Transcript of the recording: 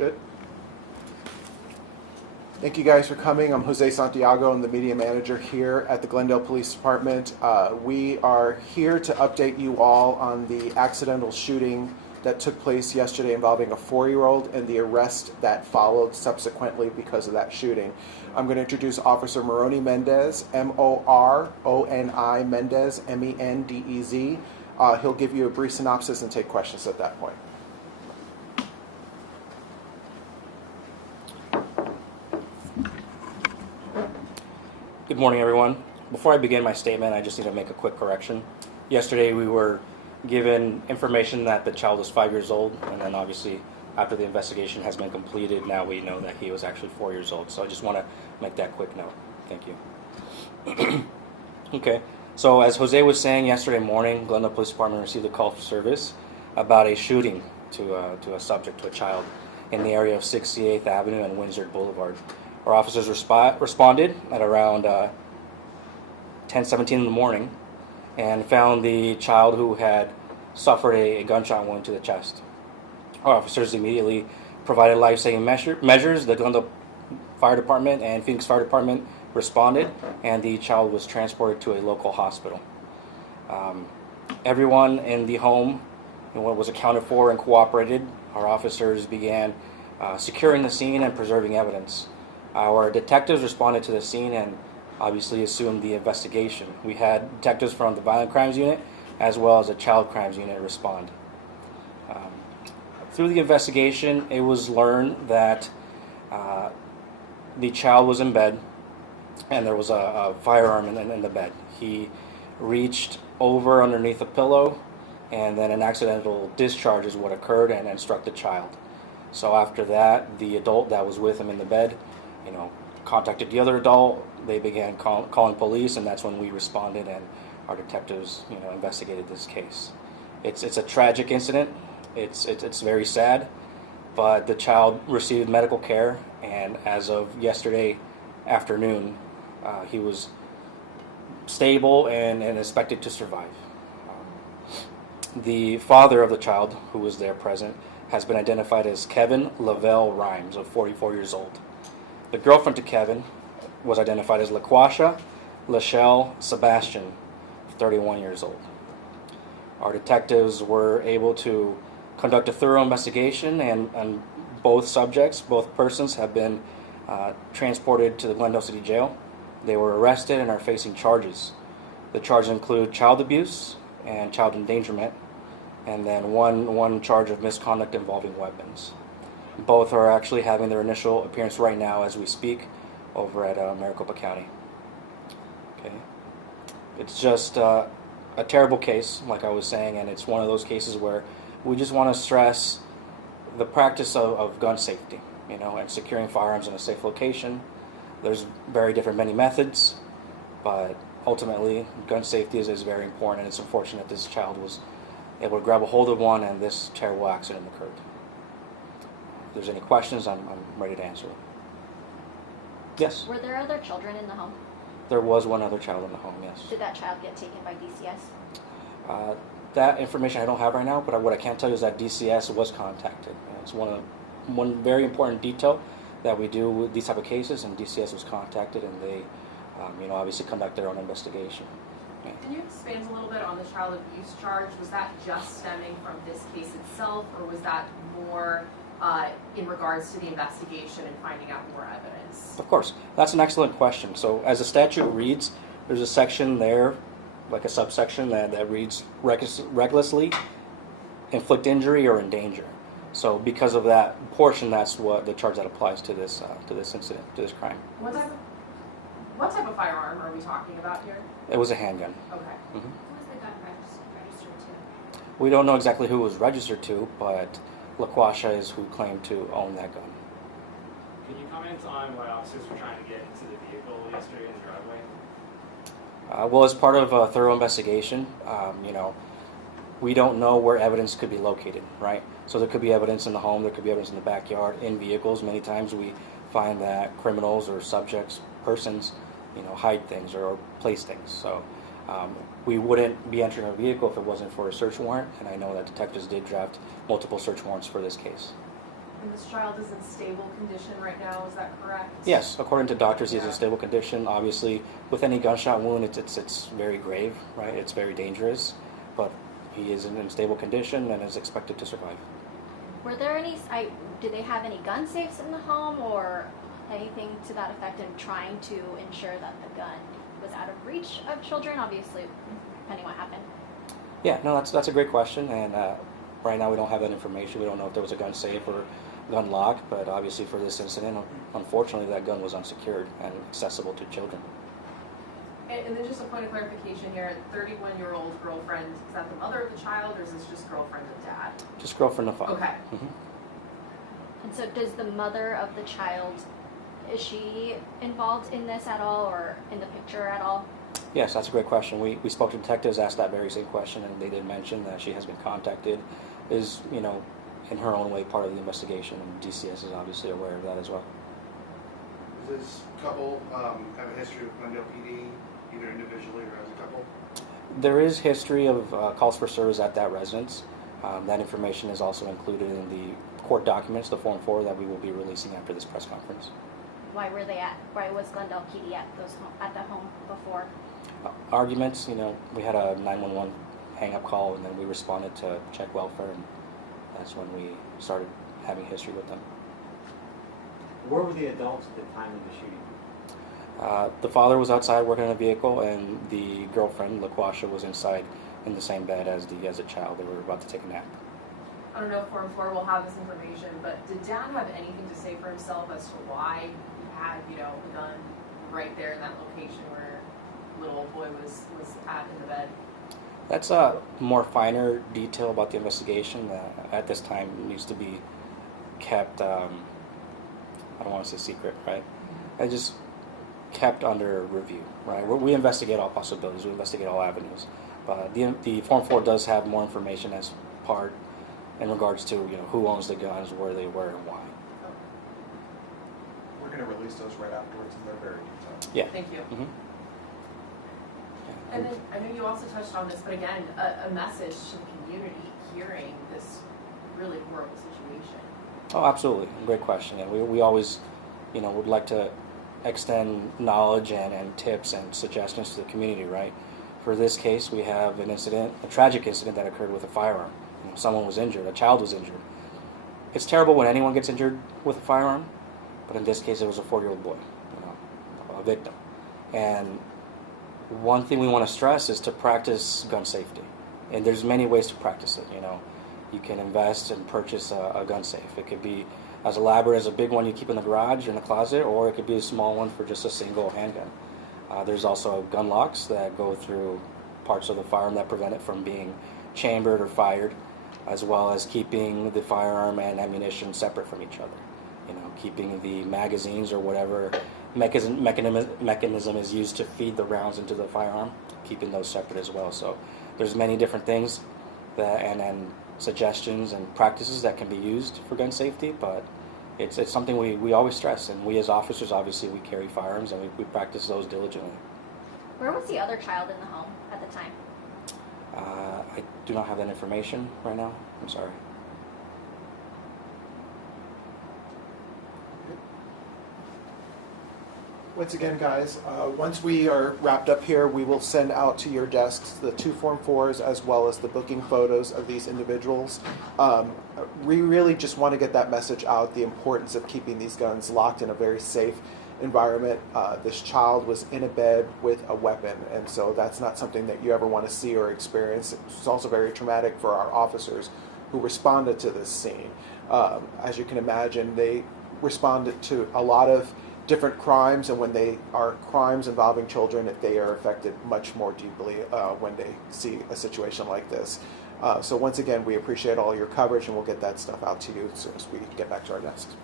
Good. Thank you guys for coming. I'm Jose Santiago. I'm the media manager here at the Glendale Police Department. We are here to update you all on the accidental shooting that took place yesterday involving a 4-year-old and the arrest that followed subsequently because of that shooting. I'm going to introduce Officer Moroni Mendez, M-O-R-O-N-I Mendez, M-E-N-D-E-Z. He'll give you a brief synopsis and take questions at that point. Good morning, everyone. Before I begin my statement, I just need to make a quick correction. Yesterday, we were given information that the child was 5 years old, and then obviously, after the investigation has been completed, now we know that he was actually 4 years old. So I just want to make that quick note. Thank you. Okay, so as Jose was saying, yesterday morning, Glendale Police Department received a call for service about a shooting to a subject, to a child, in the area of 68th Avenue and Windsor Boulevard. Our officers responded at around 10:17 in the morning and found the child who had suffered a gunshot wound to the chest. Our officers immediately provided life-saving measures. The Glendale Fire Department and Phoenix Fire Department responded, and the child was transported to a local hospital. Everyone in the home was accounted for and cooperated. Our officers began securing the scene and preserving evidence. Our detectives responded to the scene and obviously assumed the investigation. We had detectives from the Violent Crimes Unit as well as the Child Crimes Unit respond. Through the investigation, it was learned that the child was in bed and there was a firearm in the bed. He reached over underneath a pillow, and then an accidental discharge is what occurred and struck the child. So after that, the adult that was with him in the bed contacted the other adult. They began calling police, and that's when we responded, and our detectives, investigated this case. It's a tragic incident. It's very sad, but the child received medical care, and as of yesterday afternoon, he was stable and expected to survive. The father of the child, who was there present, has been identified as Kevin Lavelle Rhymes, of 44 years old. The girlfriend to Kevin was identified as LaQuasha Lachelle Sebastian, 31 years old. Our detectives were able to conduct a thorough investigation, and both persons have been transported to the Glendale City Jail. They were arrested and are facing charges. The charges include child abuse and child endangerment, and then one charge of misconduct involving weapons. Both are actually having their initial appearance right now as we speak over at Maricopa County. Okay, it's just a terrible case, like I was saying, and it's one of those cases where we just want to stress the practice of gun safety, and securing firearms in a safe location. There's many methods, but ultimately gun safety is very important, and it's unfortunate this child was able to grab a hold of one and this terrible accident occurred. If there's any questions, I'm ready to answer them. Yes? Were there other children in the home? There was one other child in the home, yes. Did that child get taken by DCS? That information I don't have right now, but what I can tell you is that DCS was contacted. It's one very important detail that we do with these type of cases, and DCS was contacted, and they obviously conduct their own investigation. Yeah. Can you expand a little bit on the child abuse charge? Was that just stemming from this case itself, or was that more in regards to the investigation and finding out more evidence? Of course. That's an excellent question. So as the statute reads, there's a section there, like a subsection, that reads recklessly inflict injury or endanger. So because of that portion, that's what the charge that applies to this incident, to this crime. What type of firearm are we talking about here? It was a handgun. Okay. Who was the gun registered to? We don't know exactly who it was registered to, but LaQuasha is who claimed to own that gun. Can you comment on why officers were trying to get into the vehicle yesterday in the driveway? Well, as part of a thorough investigation, we don't know where evidence could be located, right? So there could be evidence in the home, there could be evidence in the backyard, in vehicles. Many times we find that criminals or subjects, persons, hide things or place things. So we wouldn't be entering a vehicle if it wasn't for a search warrant, and I know that detectives did draft multiple search warrants for this case. And this child is in stable condition right now, is that correct? Yes, according to doctors, he's in Yeah. stable condition. Obviously, with any gunshot wound, it's very grave, right? It's very dangerous, but he is in stable condition and is expected to survive. Were there any, did they have any gun safes in the home or anything to that effect in trying to ensure that the gun was out of reach of children, obviously, depending what happened? Yeah, no, that's a great question, and right now we don't have that information. We don't know if there was a gun safe or gun lock, but obviously for this incident, unfortunately, that gun was unsecured and accessible to children. And then just a point of clarification here, 31-year-old girlfriend, is that the mother of the child, or is this just girlfriend and dad? Just girlfriend and father. Okay. Mhm. And so does the mother of the child, is she involved in this at all or in the picture at all? Yes, that's a great question. We spoke to detectives, asked that very same question, and they did mention that she has been contacted, is, in her own way part of the investigation, and DCS is obviously aware of that as well. Does this couple have a history with Glendale PD, either individually or as a couple? There is history of calls for service at that residence. That information is also included in the court documents, the Form 4 that we will be releasing after this press conference. Why was Glendale PD at the home before? Arguments, we had a 911 hang-up call, and then we responded to check welfare, and that's when we started having history with them. Where were the adults at the time of the shooting? The father was outside working in a vehicle, and the girlfriend, LaQuasha, was inside in the same bed as the child. They were about to take a nap. I don't know if Form 4 will have this information, but did dad have anything to say for himself as to why he had, the gun right there in that location where little old boy was at in the bed? That's a more finer detail about the investigation that at this time needs to be kept, I don't want to say secret, right? It just kept under review, right? We investigate all possibilities, we investigate all avenues. But the Form 4 does have more information as part in regards to, who owns the guns, where they were, and why. We're going to release those right afterwards, and they're very detailed. Yeah. Thank you. Mm-hmm. And then I know you also touched on this, but again, a message to the community hearing this really horrible situation. Oh, absolutely. Great question. And we always, would like to extend knowledge and tips and suggestions to the community, right? For this case, we have an incident, a tragic incident that occurred with a firearm. Someone was injured, a child was injured. It's terrible when anyone gets injured with a firearm, but in this case, it was a 4-year-old boy, a victim. And one thing we want to stress is to practice gun safety. And there's many ways to practice it, You can invest and purchase a gun safe. It could be as elaborate as a big one you keep in the garage or in the closet, or it could be a small one for just a single handgun. There's also gun locks that go through parts of the firearm that prevent it from being chambered or fired, as well as keeping the firearm and ammunition separate from each other. Keeping the magazines or whatever mechanism is used to feed the rounds into the firearm, keeping those separate as well. So there's many different things and suggestions and practices that can be used for gun safety, but it's something we always stress, and we as officers, obviously, we carry firearms and we practice those diligently. Where was the other child in the home at the time? I do not have that information right now. I'm sorry. Once again, guys, once we are wrapped up here, we will send out to your desks the 2 Form 4s as well as the booking photos of these individuals. We really just want to get that message out, the importance of keeping these guns locked in a very safe environment. This child was in a bed with a weapon, and so that's not something that you ever want to see or experience. It's also very traumatic for our officers who responded to this scene. As you can imagine, they responded to a lot of different crimes, and when they are crimes involving children, they are affected much more deeply when they see a situation like this. So once again, we appreciate all your coverage, and we'll get that stuff out to you as soon as we get back to our desks.